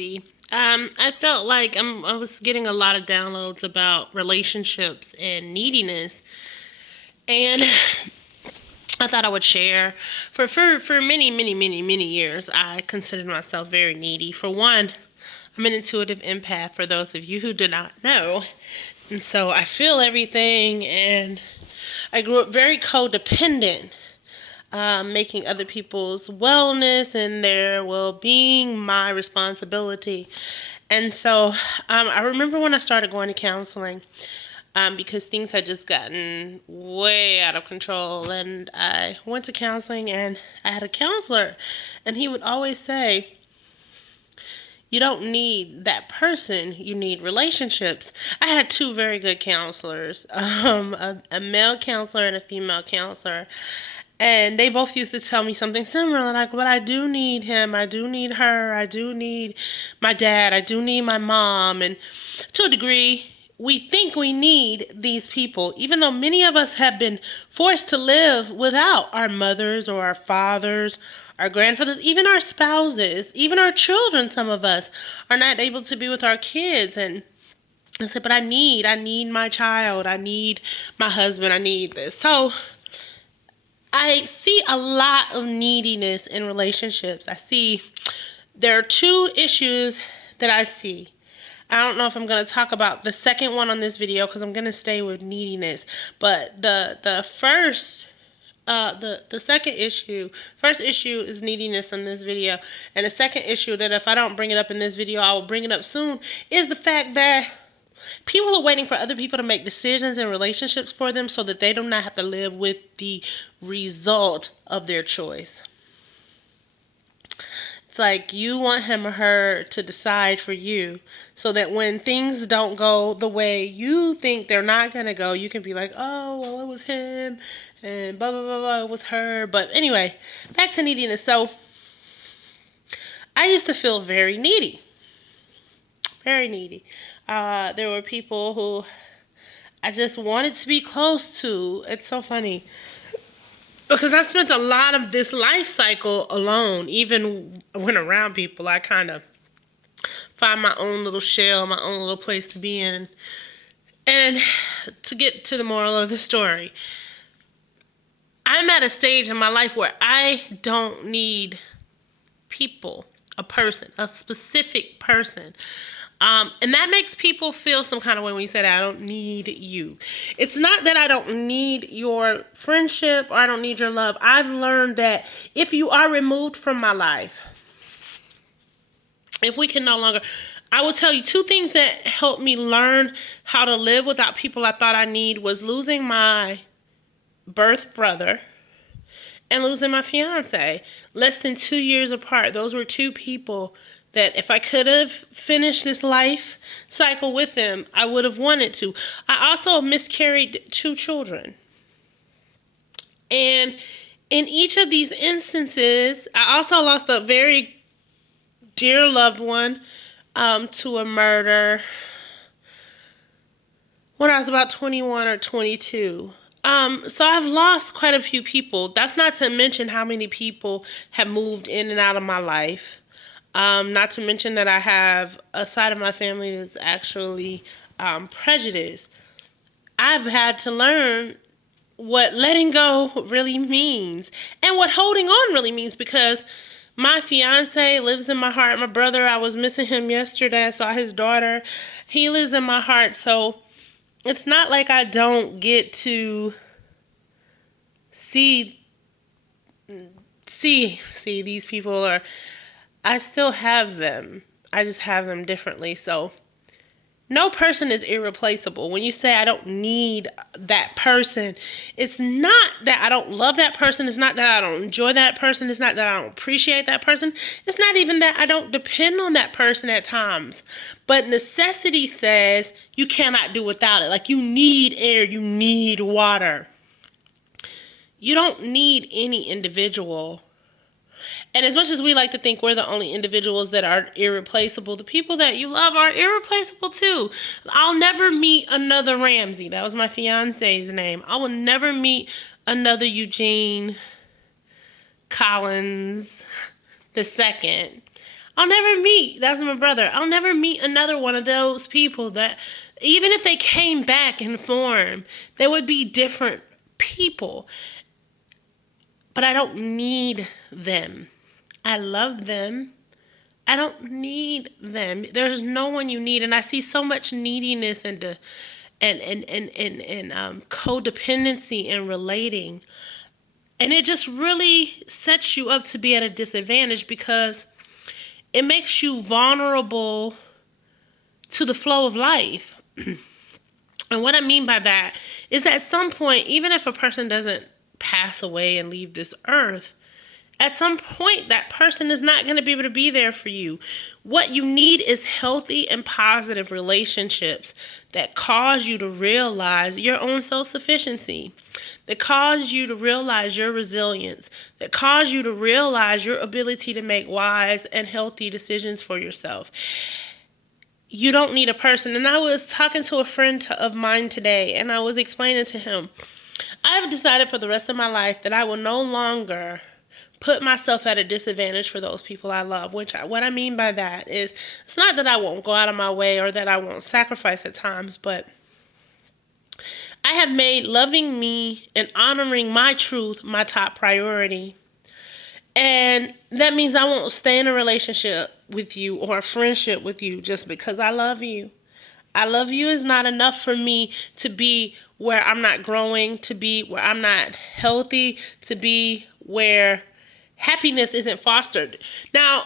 be. I felt like I was getting a lot of downloads about relationships and neediness, and I thought I would share. For many years, I considered myself very needy. For one, I'm an intuitive empath. For those of you who do not know, and so I feel everything, and I grew up very codependent. Making other people's wellness and their well-being my responsibility. And so I remember when I started going to counseling, because things had just gotten way out of control. And I went to counseling, and I had a counselor, and he would always say, you don't need that person, you need relationships. I had two very good counselors, a male counselor and a female counselor. And they both used to tell me something similar, like, but I do need him, I do need her, I do need my dad, I do need my mom. And to a degree, we think we need these people, even though many of us have been forced to live without our mothers or our fathers, our grandfathers, even our spouses, even our children. Some of us are not able to be with our kids. And I said, but I need my child, I need my husband, I need this. So I see a lot of neediness in relationships. There are two issues that I see. I don't know if I'm going to talk about the second one on this video because I'm going to stay with neediness. But the first first issue is neediness in this video. And the second issue, that if I don't bring it up in this video, I will bring it up soon, is the fact that people are waiting for other people to make decisions in relationships for them so that they do not have to live with the result of their choice. It's like you want him or her to decide for you so that when things don't go the way you think they're not going to go, you can be like, oh, well, it was him and blah, blah, blah, blah, it was her. But anyway, back to neediness. So I used to feel very needy. Very needy. There were people who I just wanted to be close to. It's so funny, because I spent a lot of this life cycle alone. Even when around people, I kind of find my own little shell, my own little place to be in. And to get to the moral of the story, I'm at a stage in my life where I don't need people, a person, a specific person. And that makes people feel some kind of way when you say that I don't need you. It's not that I don't need your friendship or I don't need your love. I've learned that if you are removed from my life, if we can no longer, I will tell you two things that helped me learn how to live without people I thought I need was losing my birth brother and losing my fiance. Less than 2 years apart. Those were two people that if I could have finished this life cycle with them, I would have wanted to. I also miscarried 2 children. And in each of these instances, I also lost a very dear loved one to a murder when I was about 21 or 22. So I've lost quite a few people. That's not to mention how many people have moved in and out of my life. Not to mention that I have a side of my family that's actually prejudiced. I've had to learn what letting go really means and what holding on really means, because my fiance lives in my heart. My brother, I was missing him yesterday. I saw his daughter. He lives in my heart. So it's not like I don't get to see these people, or I still have them. I just have them differently. So no person is irreplaceable. When you say I don't need that person, it's not that I don't love that person. It's not that I don't enjoy that person. It's not that I don't appreciate that person. It's not even that I don't depend on that person at times. But necessity says you cannot do without it. Like you need air, you need water. You don't need any individual. And as much as we like to think we're the only individuals that are irreplaceable, the people that you love are irreplaceable too. I'll never meet another Ramsey. That was my fiance's name. I will never meet another Eugene Collins II. I'll never meet, that's my brother, I'll never meet another one of those people that, even if they came back in form, they would be different people. But I don't need them. I love them. I don't need them. There's no one you need. And I see so much neediness and codependency in relating. And it just really sets you up to be at a disadvantage because it makes you vulnerable to the flow of life. And what I mean by that is at some point, even if a person doesn't pass away and leave this earth, at some point that person is not going to be able to be there for you. What you need is healthy and positive relationships that cause you to realize your own self-sufficiency, that cause you to realize your resilience, that cause you to realize your ability to make wise and healthy decisions for yourself. You don't need a person. And I was talking to a friend of mine today, and I was explaining to him, I've decided for the rest of my life that I will no longer put myself at a disadvantage for those people I love. What I mean by that is, it's not that I won't go out of my way or that I won't sacrifice at times, but I have made loving me and honoring my truth my top priority. And that means I won't stay in a relationship with you or a friendship with you just because I love you. I love you is not enough for me to be where I'm not growing, to be where I'm not healthy, to be where happiness isn't fostered. Now,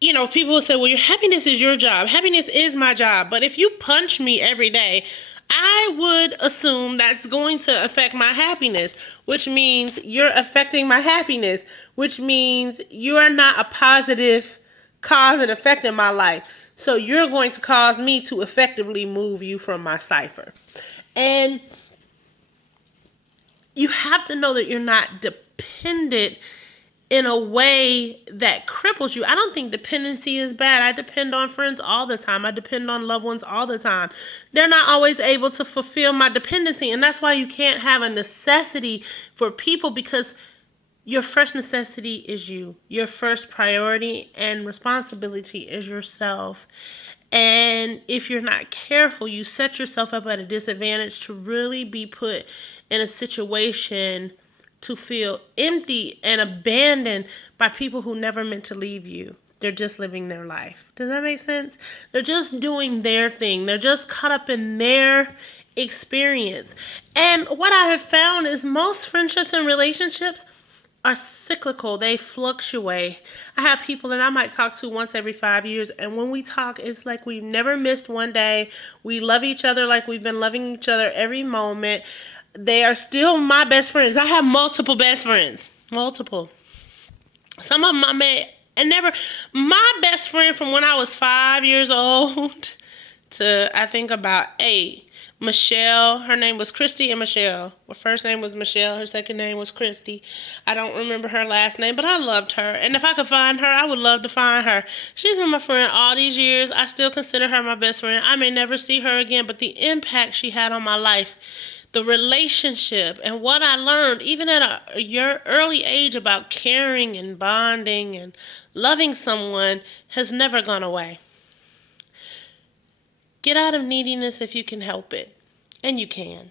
people will say, well, your happiness is your job. Happiness is my job. But if you punch me every day, I would assume that's going to affect my happiness, which means you're affecting my happiness, which means you are not a positive cause and effect in my life. So you're going to cause me to effectively move you from my cipher. And you have to know that you're not dependent in a way that cripples you. I don't think dependency is bad. I depend on friends all the time. I depend on loved ones all the time. They're not always able to fulfill my dependency. And that's why you can't have a necessity for people, because your first necessity is you. Your first priority and responsibility is yourself. And if you're not careful, you set yourself up at a disadvantage to really be put in a situation to feel empty and abandoned by people who never meant to leave you. They're just living their life. Does that make sense? They're just doing their thing. They're just caught up in their experience. And what I have found is most friendships and relationships are cyclical. They fluctuate. I have people that I might talk to once every 5 years, and when we talk, it's like we've never missed one day. We love each other like we've been loving each other every moment. They are still my best friends. I have multiple best friends. Multiple. Some of them I met and never. My best friend from when I was 5 years old to I think about 8. Michelle. Her name was Christy and Michelle. Her first name was Michelle. Her second name was Christy. I don't remember her last name, but I loved her. And if I could find her, I would love to find her. She's been my friend all these years. I still consider her my best friend. I may never see her again, but the impact she had on my life, the relationship, and what I learned even at your early age about caring and bonding and loving someone has never gone away. Get out of neediness if you can help it, and you can.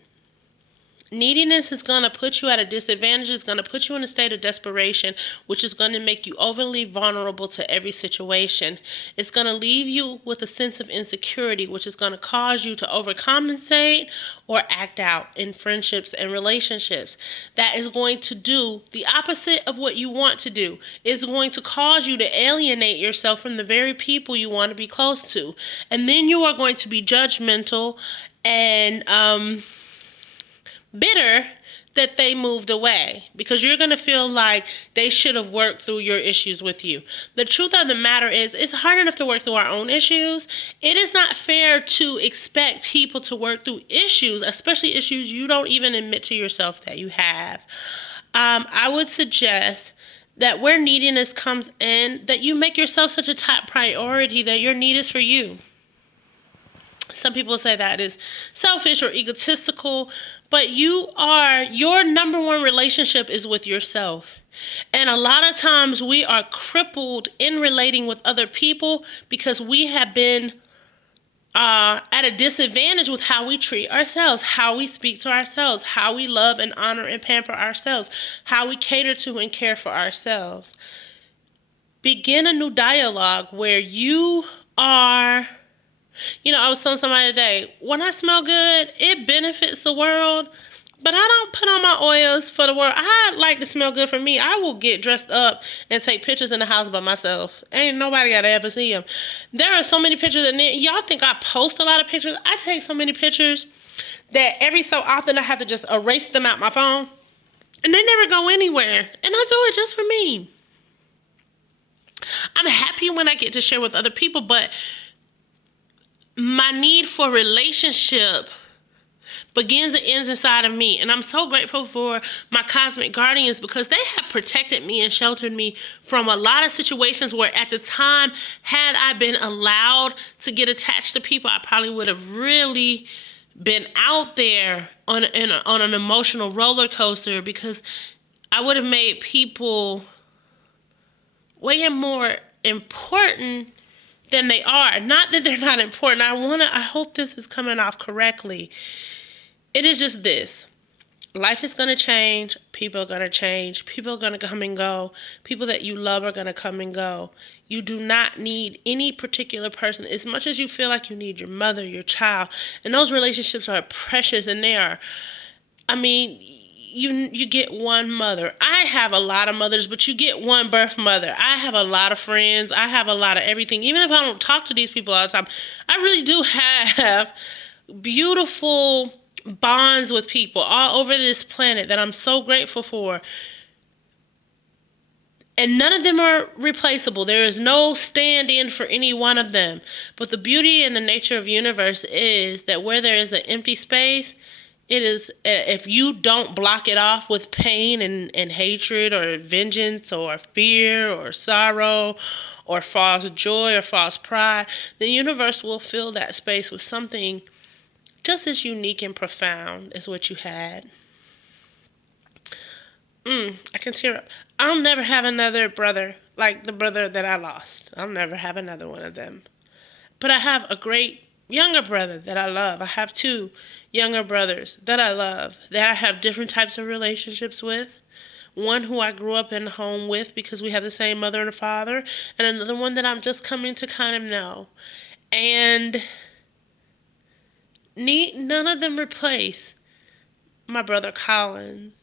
Neediness is going to put you at a disadvantage. It's going to put you in a state of desperation, which is going to make you overly vulnerable to every situation. It's going to leave you with a sense of insecurity, which is going to cause you to overcompensate or act out in friendships and relationships. That is going to do the opposite of what you want to do. It's going to cause you to alienate yourself from the very people you want to be close to. And then you are going to be judgmental and bitter that they moved away, because you're going to feel like they should have worked through your issues with you. The truth of the matter is, it's hard enough to work through our own issues. It is not fair to expect people to work through issues, especially issues you don't even admit to yourself that you have. I would suggest that where neediness comes in, that you make yourself such a top priority that your need is for you. Some people say that is selfish or egotistical, but your number one relationship is with yourself. And a lot of times we are crippled in relating with other people because we have been at a disadvantage with how we treat ourselves, how we speak to ourselves, how we love and honor and pamper ourselves, how we cater to and care for ourselves. Begin a new dialogue where you are, I was telling somebody today, when I smell good, it benefits the world. But I don't put on my oils for the world. I like to smell good for me. I will get dressed up and take pictures in the house by myself. Ain't nobody got to ever see them. There are so many pictures. And y'all think I post a lot of pictures. I take so many pictures that every so often I have to just erase them out my phone. And they never go anywhere. And I do it just for me. I'm happy when I get to share with other people. But my need for relationship begins and ends inside of me. And I'm so grateful for my cosmic guardians because they have protected me and sheltered me from a lot of situations where at the time, had I been allowed to get attached to people, I probably would have really been out there on an emotional roller coaster because I would have made people way more important than they are. Not that they're not important. I hope this is coming off correctly. It is just this. Life is going to change. People are going to change. People are going to come and go. People that you love are going to come and go. You do not need any particular person as much as you feel like you need your mother, your child. And those relationships are precious and they are, you get one mother. I have a lot of mothers, but you get one birth mother. I have a lot of friends. I have a lot of everything. Even if I don't talk to these people all the time, I really do have beautiful bonds with people all over this planet that I'm so grateful for. And none of them are replaceable. There is no stand-in for any one of them. But the beauty and the nature of the universe is that where there is an empty space, it is, if you don't block it off with pain and hatred or vengeance or fear or sorrow or false joy or false pride, the universe will fill that space with something just as unique and profound as what you had. I can tear up. I'll never have another brother like the brother that I lost. I'll never have another one of them. But I have a great younger brother that I love. I have two younger brothers that I love, that I have different types of relationships with. One who I grew up in the home with because we have the same mother and father, and another one that I'm just coming to kind of know. And none of them replace my brother Collins,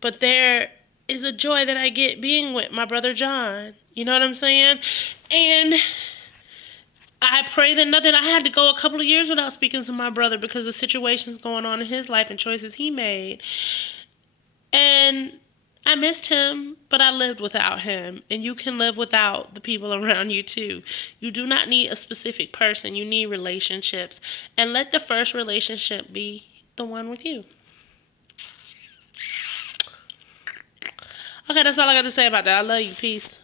but there is a joy that I get being with my brother John. You know what I'm saying? And I pray that nothing. I had to go a couple of years without speaking to my brother because of situations going on in his life and choices he made. And I missed him, but I lived without him. And you can live without the people around you too. You do not need a specific person. You need relationships. And let the first relationship be the one with you. Okay, that's all I got to say about that. I love you. Peace.